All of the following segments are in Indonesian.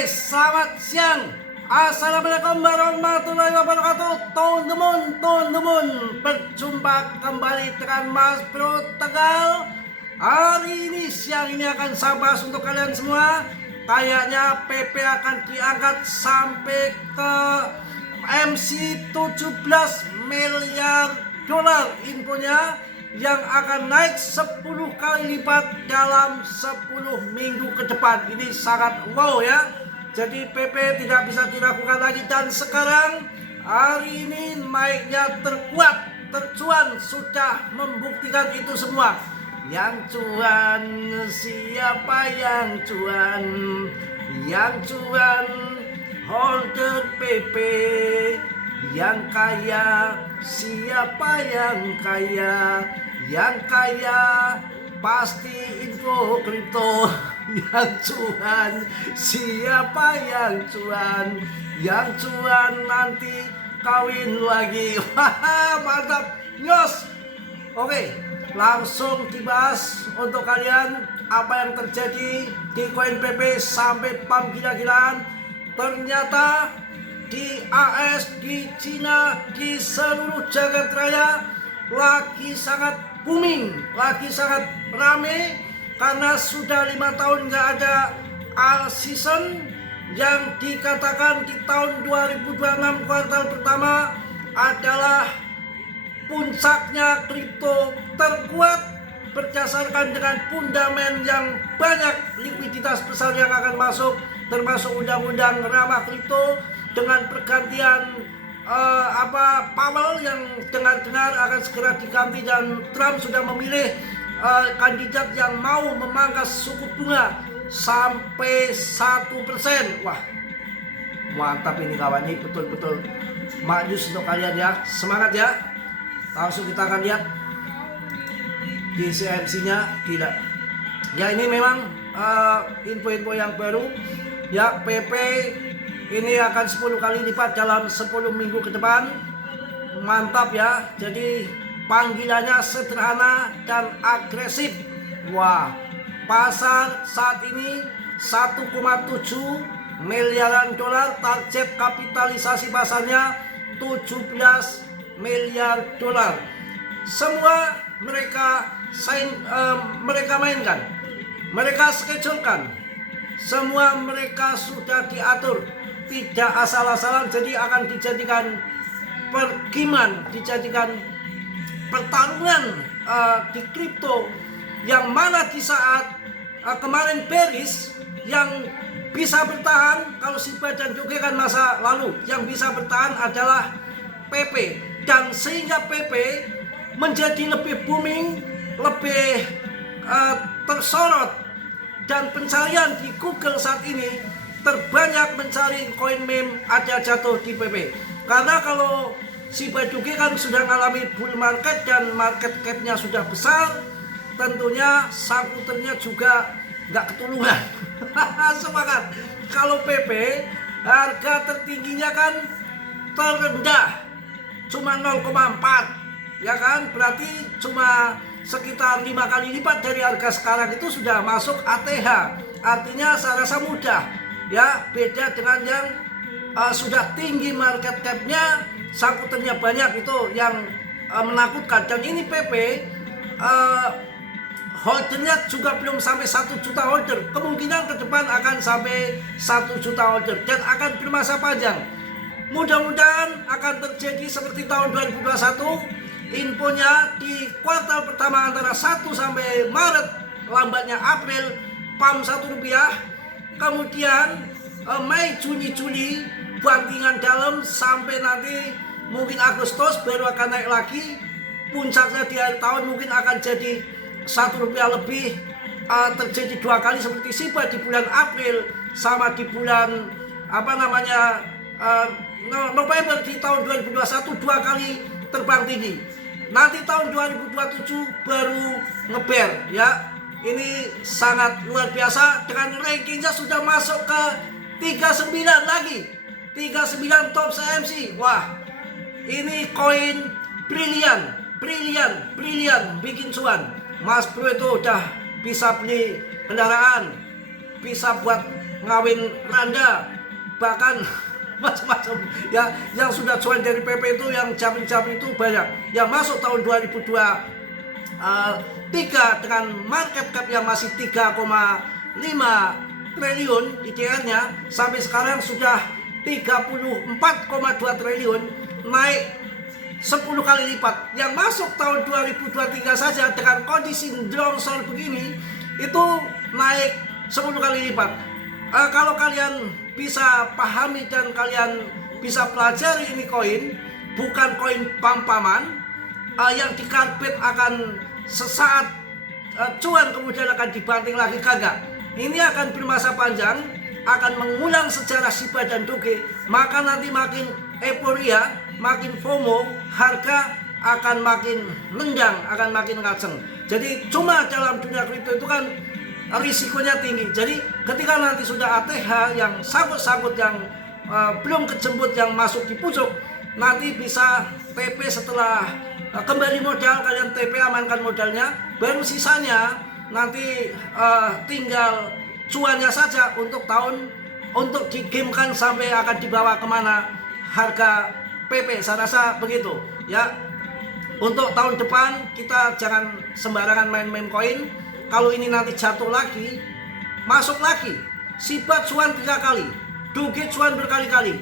Oke, selamat siang. Assalamualaikum warahmatullahi wabarakatuh. Teman-teman, berjumpa kembali dengan Mas Bro Tegal. Hari ini siang ini akan saya bahas untuk kalian semua. Kayaknya PP akan diangkat sampai ke MC 17 miliar dolar infonya, yang akan naik 10 kali lipat dalam 10 minggu ke depan. Ini sangat wow ya. Jadi PP tidak bisa diragukan lagi, dan sekarang hari ini naiknya terkuat, tercuan, sudah membuktikan itu semua. Yang cuan, siapa yang cuan? Yang cuan holder PP. Yang kaya, siapa yang kaya? Yang kaya pasti info kripto. Yang cuan, siapa yang cuan? Yang cuan nanti kawin lagi. Wah, mantap, nyos. Oke, langsung dibahas untuk kalian apa yang terjadi di koin PP sampai pam gila-gilaan. Ternyata di AS, di Cina, di seluruh jagat raya lagi sangat booming, lagi sangat rame, karena sudah 5 tahun nggak ada all season. Yang dikatakan di tahun 2026 kuartal pertama adalah puncaknya kripto terkuat berdasarkan dengan fundament yang banyak, likuiditas besar yang akan masuk, termasuk undang-undang ramah kripto, dengan pergantian Powell yang dengar-dengar akan segera diganti, dan Trump sudah memilih kandidat yang mau memangkas suku bunga sampai 1%. Wah, mantap ini kawan, ini betul-betul maknyus untuk kalian ya. Semangat ya. Langsung kita akan lihat di CMC-nya. Gila ya, ini memang info-info yang baru ya. PP ini akan 10 kali lipat dalam 10 minggu ke depan. Mantap ya. Jadi panggilannya sederhana dan agresif. Wah, pasar saat ini 1,7 miliaran dolar. Target kapitalisasi pasarnya 17 miliar dolar. Semua mereka mainkan, mereka schedulekan, semua mereka sudah diatur, tidak asal-asalan. Jadi akan dijadikan pergiman, dijadikan pertarungan di kripto, yang mana di saat kemarin bearish, yang bisa bertahan kalau Shiba dan Doge kan masa lalu, yang bisa bertahan adalah PP, dan sehingga PP menjadi lebih booming, lebih tersorot, dan pencarian di Google saat ini terbanyak mencari koin meme ada jatuh di PP. Karena kalau Shiba Doge kan sudah mengalami bull market dan market cap-nya sudah besar, tentunya sangkuternya juga nggak ketulungan. Semangat. Kalau PP harga tertingginya kan terendah cuma 0,4 ya kan, berarti cuma sekitar 5 kali lipat dari harga sekarang. Itu sudah masuk ATH, artinya saya rasa mudah ya. Beda dengan yang sudah tinggi market cap-nya, sangkutannya banyak, itu yang menakutkan. Dan ini PP holdernya juga belum sampai 1 juta holder. Kemungkinan ke depan akan sampai 1 juta holder dan akan bermasa panjang. Mudah-mudahan akan terjadi seperti tahun 2021. Infonya di kuartal pertama antara 1 sampai Maret, lambatnya April, pam Rp1. Kemudian Mei, Juni, Juli bantingan dalam, sampai nanti mungkin Agustus baru akan naik lagi. Puncaknya di akhir tahun mungkin akan jadi Rp1 lebih, terjadi 2 kali seperti Shiba di bulan April sama di bulan November di tahun 2021, 2 kali terbang tinggi. Nanti tahun 2027 baru ngeber ya. Ini sangat luar biasa, dengan rankingnya sudah masuk ke 39 lagi, 39 top CMC. Wah, ini koin brilian, bikin cuan. Mas Bro itu udah bisa beli kendaraan, bisa buat ngawin randa, bahkan macam-macam ya yang sudah cuan dari PP itu, yang capri-capri itu banyak yang masuk tahun 2023 dengan market cap yang masih 3,5 triliun IDR-nya sampai sekarang sudah 34,2 triliun, naik 10 kali lipat. Yang masuk tahun 2023 saja dengan kondisi longsor begini itu naik 10 kali lipat. Kalau kalian bisa pahami dan kalian bisa pelajari, ini koin bukan koin pam-paman yang dikarpet akan sesaat cuan kemudian akan dibanting lagi, kagak. Ini akan bermasa panjang, akan mengulang sejarah Shiba dan Doge, maka nanti makin euforia, makin FOMO, harga akan makin nendang, akan makin ngaceng. Jadi cuma dalam dunia kripto itu kan risikonya tinggi. Jadi ketika nanti sudah ATH yang sangkut-sangkut, yang belum kejemput, yang masuk di pucuk, nanti bisa TP setelah kembali modal, kalian TP amankan modalnya, baru sisanya nanti tinggal cuannya saja untuk digamekan sampai akan dibawa kemana harga PP. Saya rasa begitu ya. Untuk tahun depan kita jangan sembarangan main koin. Kalau ini nanti jatuh lagi, masuk lagi, Shiba cuan 3 kali, Doge cuan berkali-kali.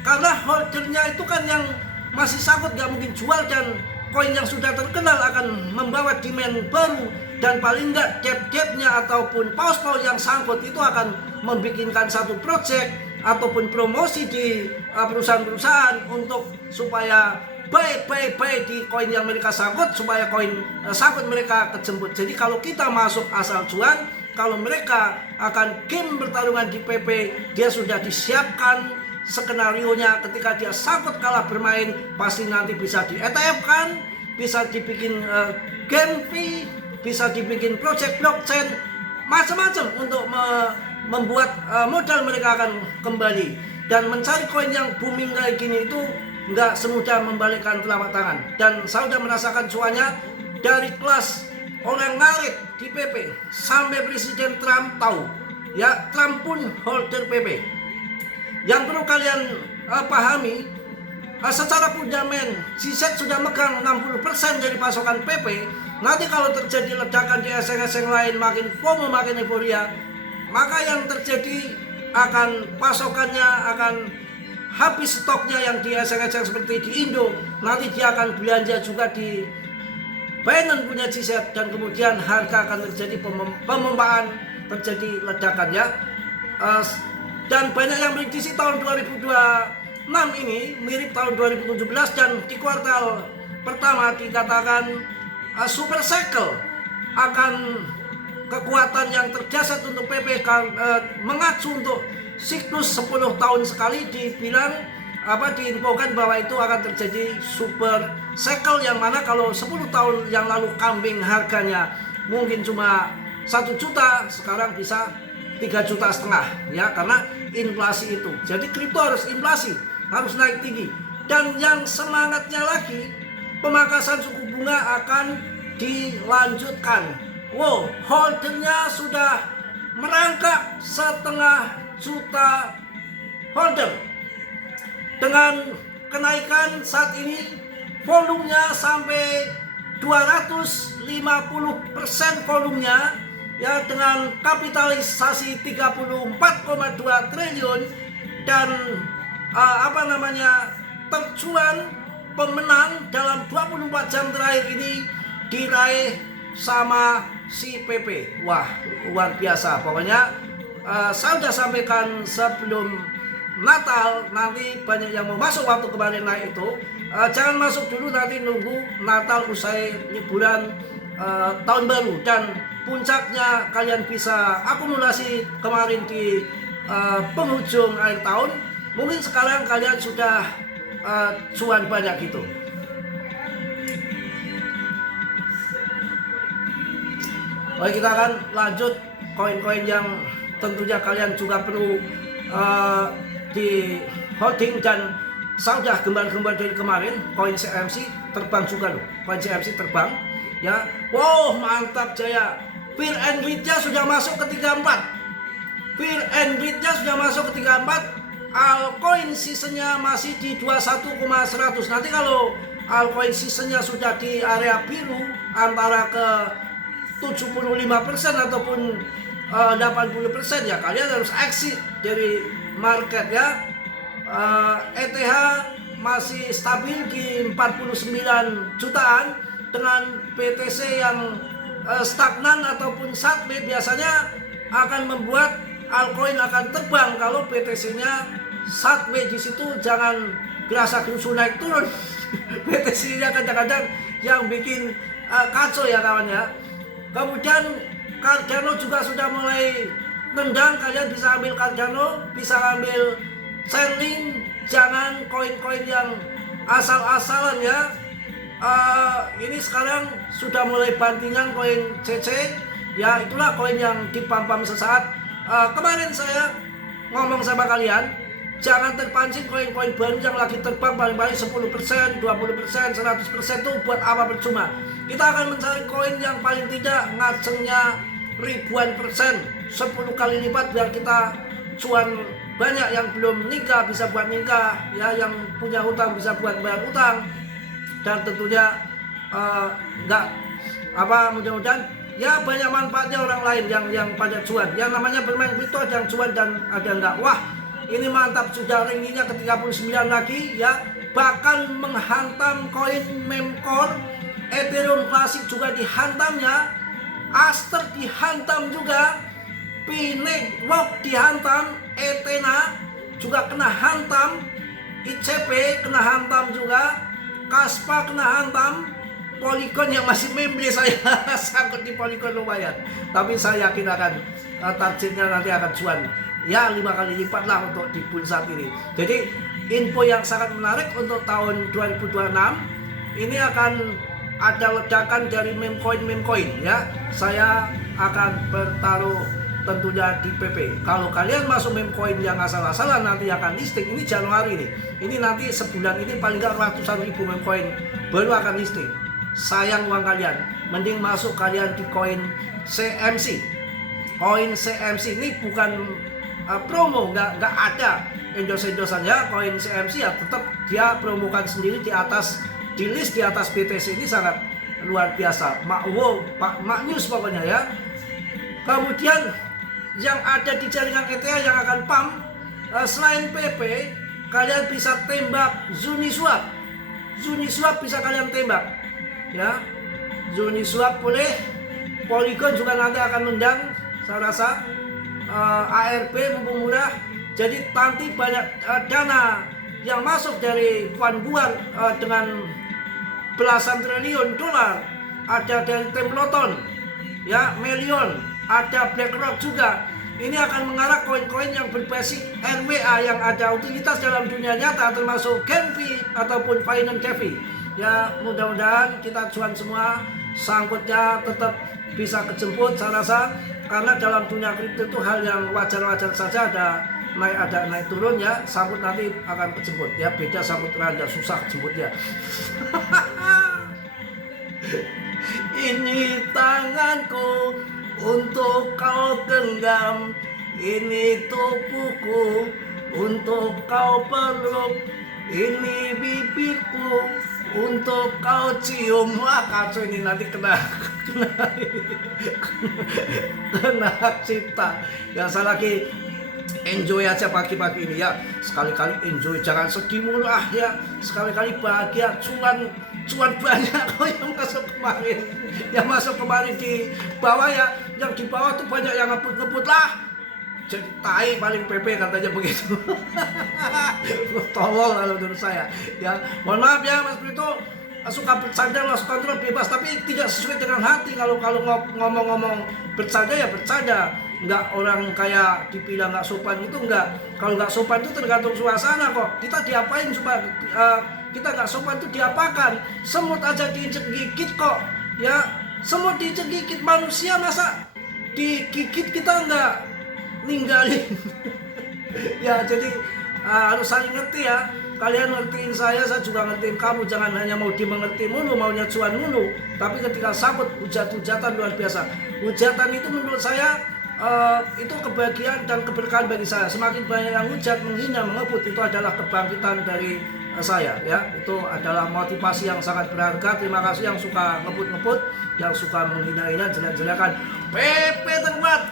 Karena holdernya itu kan yang masih sangkut, gak mungkin jual, dan koin yang sudah terkenal akan membawa demand baru, dan paling enggak debt-debtnya ataupun paus-paus yang sangkut itu akan membikinkan satu project ataupun promosi di perusahaan-perusahaan untuk supaya baik di koin yang mereka sangkut, supaya koin sangkut mereka kejemput. Jadi kalau kita masuk asal cuan, kalau mereka akan game pertarungan di PP, dia sudah disiapkan skenario-nya. Ketika dia sangkut kalah bermain, pasti nanti bisa di ETF kan, bisa dibikin game fee, bisa dibikin project blockchain, macam-macam untuk membuat modal mereka akan kembali. Dan mencari koin yang booming kayak gini itu nggak semudah membalikkan telapak tangan. Dan saya sudah merasakan cuannya dari kelas orang ngarit di PP sampai Presiden Trump tahu ya, Trump pun holder PP. Yang perlu kalian pahami, secara fundament CZ sudah megang 60% dari pasokan PP. Nanti kalau terjadi ledakan di eseng-eseng lain, makin FOMO, makin euforia, maka yang terjadi akan pasokannya akan habis, stoknya yang di eseng-eseng seperti di Indo. Nanti dia akan belanja juga di Binance punya CZ, dan kemudian harga akan terjadi pemompaan, terjadi ledakan ya. Dan banyak yang prediksi tahun 2026 ini mirip tahun 2017, dan di kuartal pertama dikatakan super cycle akan kekuatan yang terdasar untuk PP mengacu untuk siklus 10 tahun sekali. Diinfokan bahwa itu akan terjadi super cycle, yang mana kalau 10 tahun yang lalu kambing harganya mungkin cuma 1 juta, sekarang bisa 3,5 juta ya, karena inflasi itu. Jadi kripto harus inflasi, harus naik tinggi. Dan yang semangatnya lagi, pemangkasan suku bunga akan dilanjutkan. Wow, holdernya sudah merangkak 1,5 juta holder. Dengan kenaikan saat ini volumenya sampai 250% volumenya ya, dengan kapitalisasi 34,2 triliun, dan tercuan pemenang dalam 24 jam terakhir ini diraih sama si PP. Wah, luar biasa. Pokoknya saya sudah sampaikan sebelum Natal, nanti banyak yang mau masuk waktu kemarin naik itu. Jangan masuk dulu, nanti nunggu Natal usai liburan tahun baru, dan puncaknya kalian bisa akumulasi kemarin di penghujung akhir tahun. Mungkin sekarang kalian sudah cuan banyak gitu. Oke, kita akan lanjut koin-koin yang tentunya kalian juga perlu di holding. Dan saya sudah gembar-gembar dari kemarin, koin CMC terbang juga loh. Koin CMC terbang ya. Wow, mantap jaya. Fear and Greed-nya sudah masuk ke 34. Fear and Greed-nya sudah masuk ke 34. Altcoin seasonnya masih di 21,100. Nanti kalau altcoin seasonnya sudah di area biru antara ke 75% ataupun 80%, ya kalian harus exit dari market ya. ETH masih stabil di 49 jutaan dengan BTC yang stagnan ataupun sideways biasanya akan membuat altcoin akan terbang. Kalau BTC-nya sideways di situ jangan gerasa gerusu naik turun. BTC-nya kadang-kadang yang bikin kacau ya kawan ya. Kemudian Cardano juga sudah mulai nendang, kalian bisa ambil Cardano, bisa ambil Chainlink, jangan koin-koin yang asal-asalan ya. Ini sekarang sudah mulai bantingan koin CC ya, itulah koin yang dipampam sesaat. Kemarin saya ngomong sama kalian, jangan terpancing koin-koin baru yang lagi terbang paling-paling 10%, 20%, 100% itu buat apa, percuma. Kita akan mencari koin yang paling tidak ngacengnya ribuan persen, 10 kali lipat biar kita cuan banyak. Yang belum nikah bisa buat nikah ya, yang punya hutang bisa buat bayar hutang, dan tentunya mudah-mudahan ya banyak manfaatnya orang lain yang pada cuan. Yang namanya bermain kripto ada yang cuan dan ada yang enggak. Wah, ini mantap, sudah ringinya ke 39 lagi ya, bahkan menghantam koin Memcore, Ethereum klasik juga dihantamnya, Aster dihantam juga, Phoenix Rock dihantam, Ethena juga kena hantam, ICP kena hantam juga, Kaspa kena hantam, Polygon yang masih membre saya sangkut di Polygon lumayan, tapi saya yakin akan targetnya nanti akan cuan ya 5 kali lipat lah untuk di bull saat ini. Jadi info yang sangat menarik untuk tahun 2026 ini akan ada ledakan dari meme coin ya. Saya akan bertaruh tentunya di PP. Kalau kalian masuk meme coin yang asal-asalan nanti akan listing. Ini Januari nih. Ini nanti sebulan ini paling nggak ratusan ribu meme coin baru akan listing. Sayang uang kalian, mending masuk kalian di koin CMC. Koin CMC ini bukan promo, nggak ada endorse-endorsan ya. Koin CMC ya tetap dia promokan sendiri di atas, di list di atas BTC. Ini sangat luar biasa, maknyus pokoknya ya. Kemudian yang ada di jaringan ETH yang akan pump, selain PP, kalian bisa tembak Zuniswap. Zuniswap bisa kalian tembak ya, Zuniswap boleh, Polygon juga nanti akan nendang saya rasa, ARB mumpung murah. Jadi nanti banyak dana yang masuk dari fund buat dengan belasan triliun dolar, ada dari Templeton ya, Melion, ada BlackRock juga. Ini akan mengarah koin-koin yang berbasis RWA yang ada utilitas dalam dunia nyata, termasuk Genfi ataupun Finance Devi. Ya mudah-mudahan kita cuan semua, sangkutnya tetap bisa kejemput saya rasa, karena dalam dunia kripto itu hal yang wajar-wajar saja, ada naik turun ya, sangkut nanti akan kejemput ya, beda sangkut randa susah kejemputnya. Ini tanganku untuk kau genggam, ini tubuhku untuk kau peluk, ini bibirku untuk kau cium. Wah kacau ini, nanti kena cipta. Gak salah lagi, enjoy aja pagi-pagi ini ya. Sekali-kali enjoy, jangan sedih mulu ya. Sekali-kali bahagia, cuan banyak kok yang masuk kemarin. Yang masuk kemarin di bawah ya, yang di bawah tuh banyak yang ngebut lah. Jadi tai paling PP katanya begitu. Tolol kalau menurut saya ya. Mohon maaf ya Mas Brito, suka bercanda lost control bebas, tapi tidak sesuai dengan hati. Kalau ngomong-ngomong bercanda ya bercanda, nggak orang kayak dibilang nggak sopan itu nggak. Kalau nggak sopan itu tergantung suasana kok. Kita diapain supaya kita nggak sopan itu diapakan? Semut aja diinjek gigit kok ya. Semut diinjek gigit, manusia masa digigit kita nggak ninggalin. Ya jadi harus saling ngerti ya. Kalian ngertiin saya juga ngertiin kamu. Jangan hanya mau dimengerti mulu, maunya cuan mulu. Tapi ketika sambut hujat-hujatan luar biasa. Hujatan itu menurut saya itu kebahagiaan dan keberkahan bagi saya. Semakin banyak yang hujat, menghina, mengebut, itu adalah kebangkitan dari saya ya. Itu adalah motivasi yang sangat berharga. Terima kasih yang suka ngebut-ngebut, yang suka menghina-hina, jelek-jelekan. PP terkuat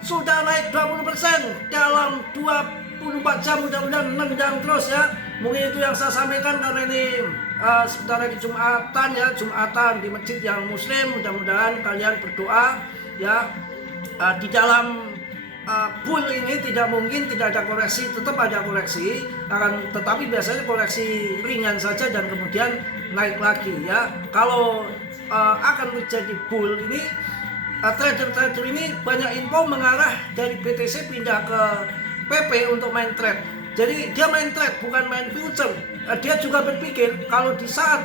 sudah naik 20% dalam 24 jam, mudah-mudahan nendang terus ya. Mungkin itu yang saya sampaikan karena ini sebentar lagi Jumatan ya, Jumatan di masjid yang muslim. Mudah-mudahan kalian berdoa ya. Di dalam pool ini tidak mungkin tidak ada koreksi, tetap ada koreksi, tetapi biasanya koreksi ringan saja dan kemudian naik lagi ya. Kalau akan terjadi pool ini, trader-trader ini banyak info mengarah dari BTC pindah ke PP untuk main trade. Jadi dia main trade bukan main future. Dia juga berpikir kalau di saat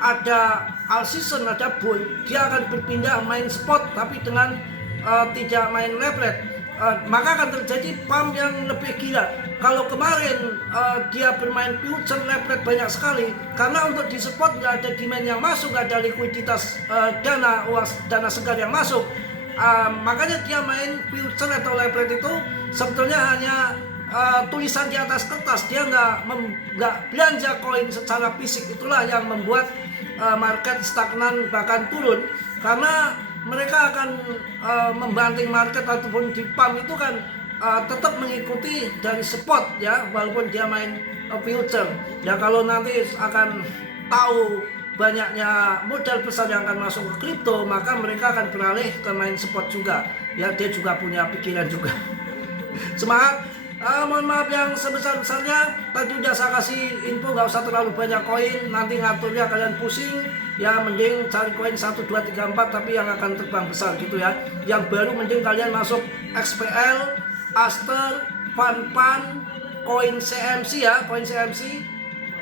ada all season, ada bull, dia akan berpindah main spot tapi dengan tidak main leverage, maka akan terjadi pump yang lebih gila. Kalau kemarin dia bermain future leverage banyak sekali, karena untuk di spot nggak ada demand yang masuk, nggak ada likuiditas dana segar yang masuk, makanya dia main future atau leverage itu sebetulnya hanya tulisan di atas kertas. Dia nggak belanja koin secara fisik. Itulah yang membuat market stagnan bahkan turun, karena mereka akan membanting market ataupun di pump itu kan tetap mengikuti dari spot ya, walaupun dia main future ya. Kalau nanti akan tahu banyaknya modal besar yang akan masuk ke kripto, maka mereka akan beralih ke main spot juga ya. Dia juga punya pikiran juga. Semangat. Mohon maaf yang sebesar-besarnya. Tadi udah saya kasih info, gak usah terlalu banyak koin, nanti ngaturnya kalian pusing ya. Mending cari koin 1, 2, 3, 4 tapi yang akan terbang besar gitu ya. Yang baru mending kalian masuk XPL, Aster, Fan, koin CMC ya. Koin CMC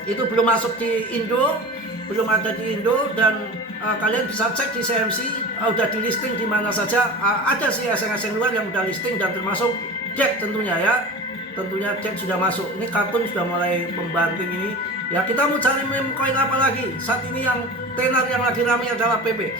itu belum masuk di Indo, belum ada di Indo, dan kalian bisa cek di CMC udah di listing di mana saja. Ada sih asing-asing luar yang udah listing dan termasuk Jack tentunya ya. Tentunya Jack sudah masuk. Ini kartun sudah mulai membanting ini ya. Kita mau cari meme koin apa lagi? Saat ini yang tenar yang lagi ramai adalah PP.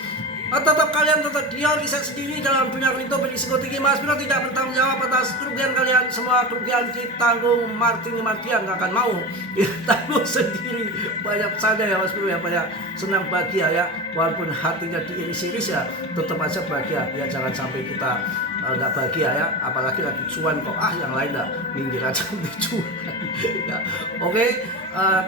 Tetap kalian dia riset sendiri dalam dunia kripto berisiko tinggi. Mas Bro tidak bertanggung jawab atas kerugian kalian. Semua kerugian ditanggung Martin nggak akan mau ditanggung sendiri. Banyak bercanda ya Mas Bro ya, banyak senang bahagia ya. Walaupun hatinya diiris-iris ya, tetap aja bahagia ya. Jangan sampai kita nggak bahagia ya, apalagi lagi cuan kok yang lain dah minggir aja untuk cuan ya. Oke,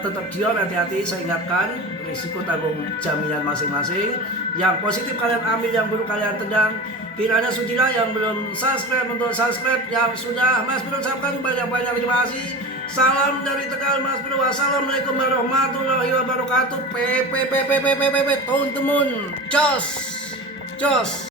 tetap Dior, hati-hati. Saya ingatkan, risiko tanggung jaminan masing-masing. Yang positif kalian ambil, yang buruk kalian tendang. Kiranya sudilah yang belum subscribe untuk subscribe, yang sudah Mas Bro ucapkan banyak-banyak terima kasih. Salam dari Tegal Mas Bro. Wassalamualaikum warahmatullahi wabarakatuh. Teman-teman, jos.